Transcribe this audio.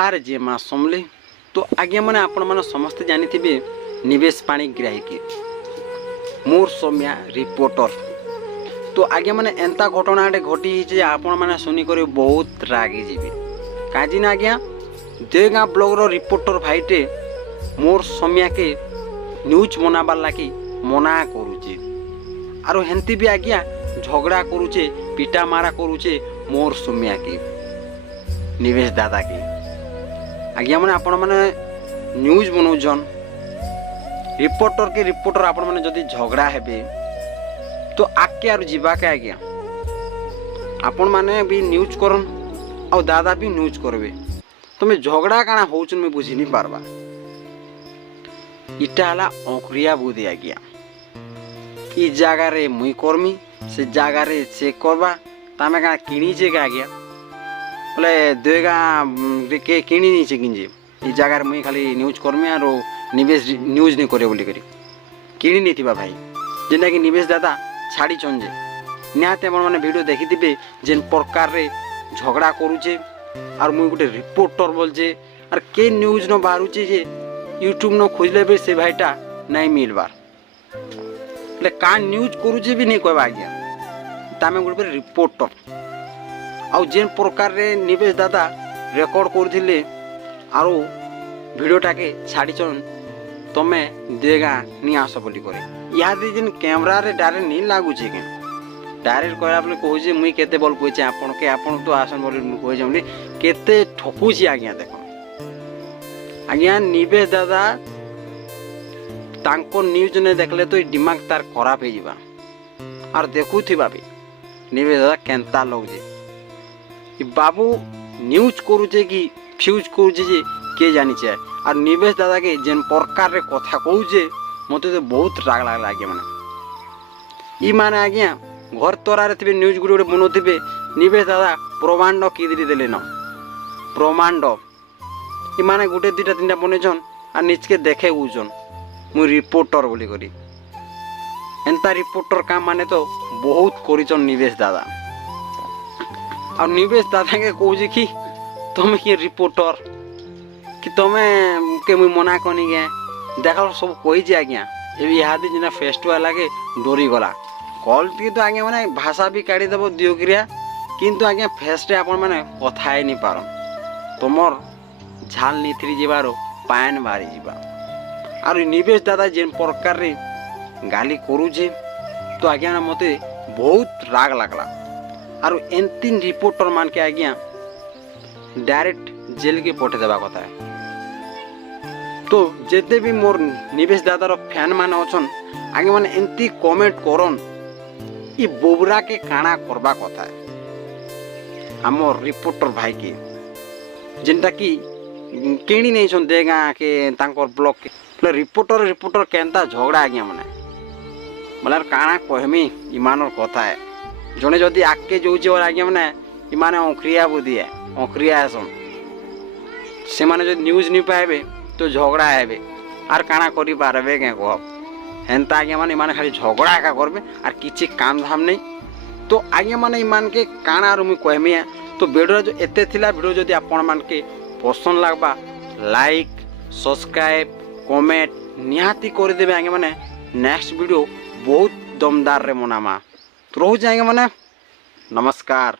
जुहार जे माँ समले। तो आज्ञा मैंने आपण मैंने समस्ते जानी निवेश पाणिग्राही के मोर सौम्या रिपोर्टर। तो आज्ञा मैंने एंता घटना घटी आपण मैंने शुनिक बहुत रागी जीवे कहीं ना आज्ञा देगाँ ब्लॉगर रिपोर्टर भाईटे मोर सौम्या के न्यूज बनाबार लगी मना करुचे आरो हेंती भी आज्ञा झगड़ा करुचे पिटा मारा करुचे मोर सौम्या के निवेश दादा के। आज्ञा मैंने आपण मैंने न्यूज बनाऊन रिपोर्टर आपण मैंने जदि झगड़ा हेबे तो आके आर जीवा के आज्ञा आपण मैंने भी न्यूज करन और दादा भी न्यूज करबे तुम्हें झगड़ा काना होचन में बुझी नहीं पारबा। इटा हला अंकुरिया बुद्धि आज्ञा ई जगह रे मुई कर्मी से जगह रे से करबा तमें काना किणीचे का आज्ञा बोले देगा के किणी नहीं किंजे ई जगह मुई खाली न्यूज कर्मी आर निवेश न्यूज नहीं करे बोली करी किणी नहीं थिबा भाई जेना कि निवेश दादा छाड़ी चंजे निहाते अपन मैंने वीडियो देखी थे जेन प्रकार रे झगड़ा करुचे और मुई गोटे रिपोर्टर बोलचे और के न्यूज न बाहरुचे जे यूट्यूब न खोजले भी से भाईटा नहीं मिलबार ले का न्यूज करुचे भी नहीं कहबा आज्ञा तामे गोटे रिपोर्टर आउ जेन प्रकार रे निवेश दादा रेकर्ड करथिले आरो वीडियोटा के छाड़ी चन तमे देगा नहीं आस बोली करे इहादे जेन कैमरा रे डायरेक्ट नहीं लागुचे के डायरेक्ट कहला बोले कहूचे मुई केते बोल कहचे आपन के आपन तो आसन बोली कहजे बोली केते ठकुची आज्ञा देखो आज्ञा निवेश दादा तांको न्यूज ने देखले तो दिमाग तार खराब हो जावा और देखुथिबा भी निवेश दादा केंता लोग जे बाबू न्यूज करुचे कि फ्यूज करुचे जे के जानी चाहे और निवेश दादा के जेन प्रकार रे कथा कहूचे मते तो बहुत राग लागला आज्ञा माने ई माने आज्ञा घर तोरारे थे न्यूज गुड़े बनौथे निवेश दादा प्रमांड किदरी देले न प्रमांड इमाने गोटे दुटा तीन बनईछन और निजके देखे उजन मु रिपोर्टर बोली करी एंता रिपोर्टर काम माने तो बहुत करिछन निवेश दादा और निवेश दादा के कहूँ कि तुम कि रिपोर्टर कि तुम्हें के मुई मना कनी गे देख सब कही आज्ञा इहादी जेना फेस्टिवल लगे डरी गला कल टी तो आज्ञा मैंने भाषा भी काढ़ीदेव दियो क्रिया किंतु आज्ञा फेस्टे आपण मैंने कथा ही नहीं पार तुमर झाल निथरी जीवार पान बाहरी जीवा और निवेश दादा जेन प्रकार रे गाली करुचे तो आज्ञा ना मते बहुत राग लगला और एंतीन रिपोर्टर मान के आज्ञा डायरेक्ट जेल के पठे देवा कथा है। तो जेते भी मोर निवेश दादार फैन मान अछन आगे माने एंती कमेंट करन ई बोबरा के काना करबा कथा है हमर रिपोर्टर भाई के जेनटा कि केणी नहीं छन देगा के तांकर ब्लॉग के रिपोर्टर केनता झगड़ा आज्ञा माने बोलार काना कहमी इमानर कथा है जने जदि आके जोचे और आज्ञा माने इमाने अंक्रिया बुद्धि है अंक्रिया आसन से माने जो न्यूज नहीं पाएबे तो झगड़ा हेबे आर काना करी पारबे के कह हेन्ता आज्ञा माने इमाने खाली झगड़ा का करबे आर किछि काम धाम नहीं तो आज्ञा माने इमान के काना आर मुई कहमी है। तो वीडियो जो एते थिला वीडियो जदि आपण मान के पसंद लागबा लाइक सब्सक्राइब कमेंट निहाती कर देबे आज्ञा माने नेक्स्ट वीडियो बहुत दमदार रे मनामा तो रहू जाएंगे माने नमस्कार।